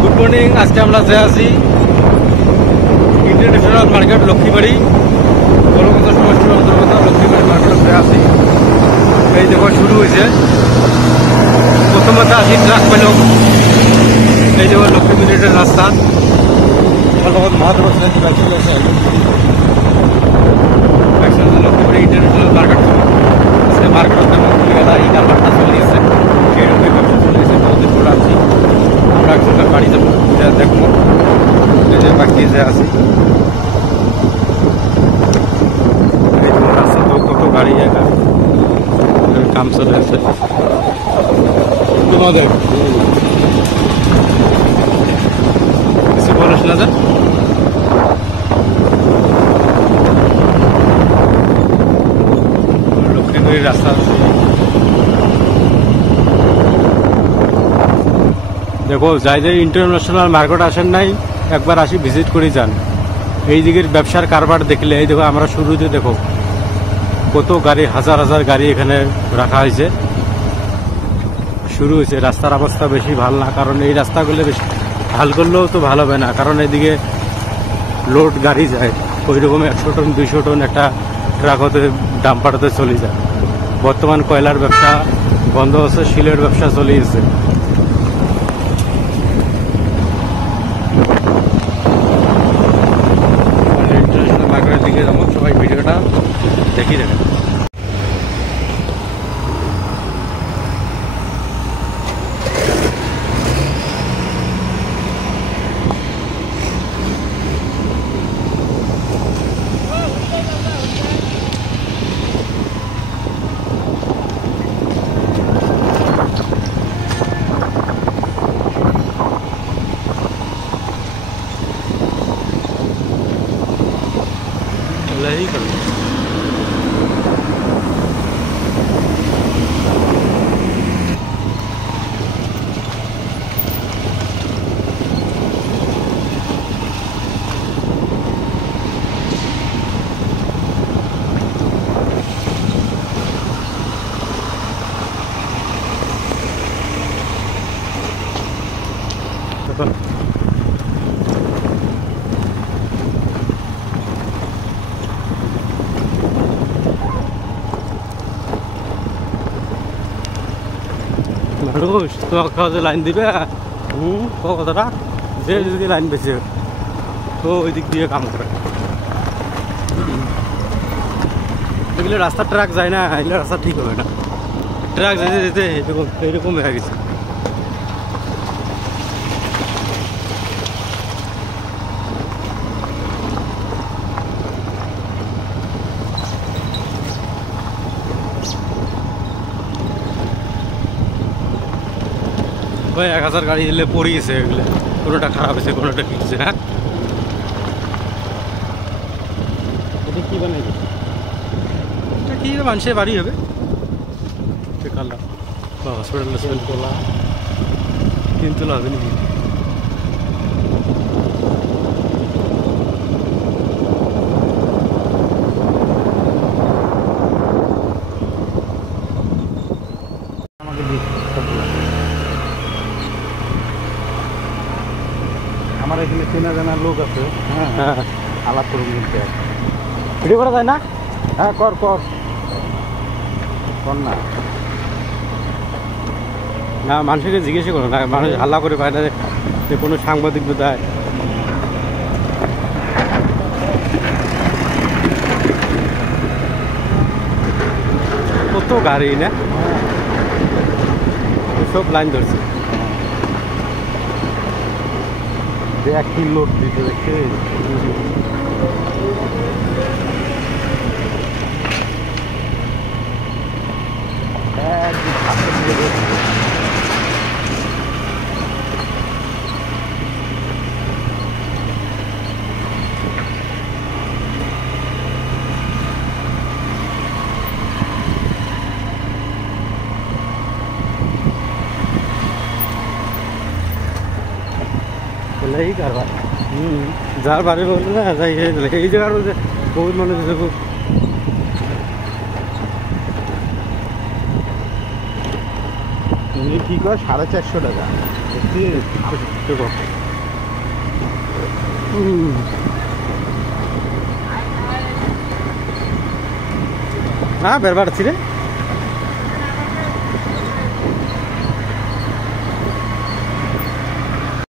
Good morning. আজকে আমরা যে আছি ইন্টারন্যাশনাল মার্কেট লক্ষ্মীবাড়ি, কলকাতা সমষ্টির অন্তর্গত লক্ষ্মীবাড়ি মার্কেটে যে আছি। এই দেখো শুরু হয়েছে, প্রথমত আসি ট্রাক পেলাম। এই দেখো লক্ষ্মীবাড়ির রাস্তা লক্ষ্মীবাড়ি ইন্টারন্যাশনাল মার্কেট। আজকে মার্কেটের তেমন গেলা এই নাম্বারটা চলিয়েছে, সেইরকম ব্যবসা চলিয়েছে। বহুদিন পর আছি আমরা একজনের বাড়ি যাবো, দেখবো এই যে বাকি যে আছি। রাস্তা তো কত গাড়ি জায়গা কাম চলে আছে তোমাদের কিছু বলিস না। লক্ষ্মীবাড়ির রাস্তা আছে, দেখো যাই যাই ইন্টারন্যাশনাল মার্কেট আসেন নাই একবার আসি ভিজিট করে যান। এই দিকের ব্যবসার কারবার দেখলে এই দেখো আমরা শুরুতে দেখো কত গাড়ি, হাজার হাজার গাড়ি এখানে রাখা হয়েছে। শুরু হয়েছে, রাস্তার অবস্থা বেশি ভালো না, কারণ এই রাস্তাগুলো বেশি ভাল করলেও তো ভালো হবে না, কারণ এদিকে লোড গাড়ি যায় ওই রকম 100 টন 200 টন একটা ট্রাক হতে ডাম্পারতে চলে যায়। বর্তমান কয়লার ব্যবসা বন্ধ আছে, শিলের ব্যবসা চলিয়েছে। ইন্টারন্যাশনাল মার্কেটের দিকে যাবো, সবাই ভিডিওটা দেখি দেখেন। यही कर মানুষ তো লাইন দিবে। কথাটা যে যদি লাইন বেশি তো ওই দিক দিয়ে কাম করে। এগুলো রাস্তা ট্রাক যায় না, এগুলো রাস্তা ঠিক হবে না। ট্রাক যেতে যেতে এইরকম হয়ে গেছে। ভাই 1000 গাড়ি এলে পড়িয়েছে, এগুলো কোনোটা খারাপ হয়েছে, কোনোটা কি হচ্ছে। হ্যাঁ, এটা কি বানাই এটা কি মানুষের বাড়ি হবে হসপিটাল তোলা, কিন্তু হবে নাকি? আমার এখানে চেনা জানা লোক আছে, হ্যাঁ আলাপ করুন বলতে। ভিডিও করা যায় না? হ্যাঁ কর কর কর না। না মানুষকে জিজ্ঞেস করো না, মানুষ হাল্লা করে পায় না যে কোনো সাংবাদিক বোধহয়। কত গাড়ি না, সব লাইন ধরছে। একটি লোড দিতে দেখছে। এই কারবার যার বাড়ি বলবে না যাই এই জায়গার বহুত মানুষ খুব কি কয় 450 টাকা। হ্যাঁ বের বাড়ছি রে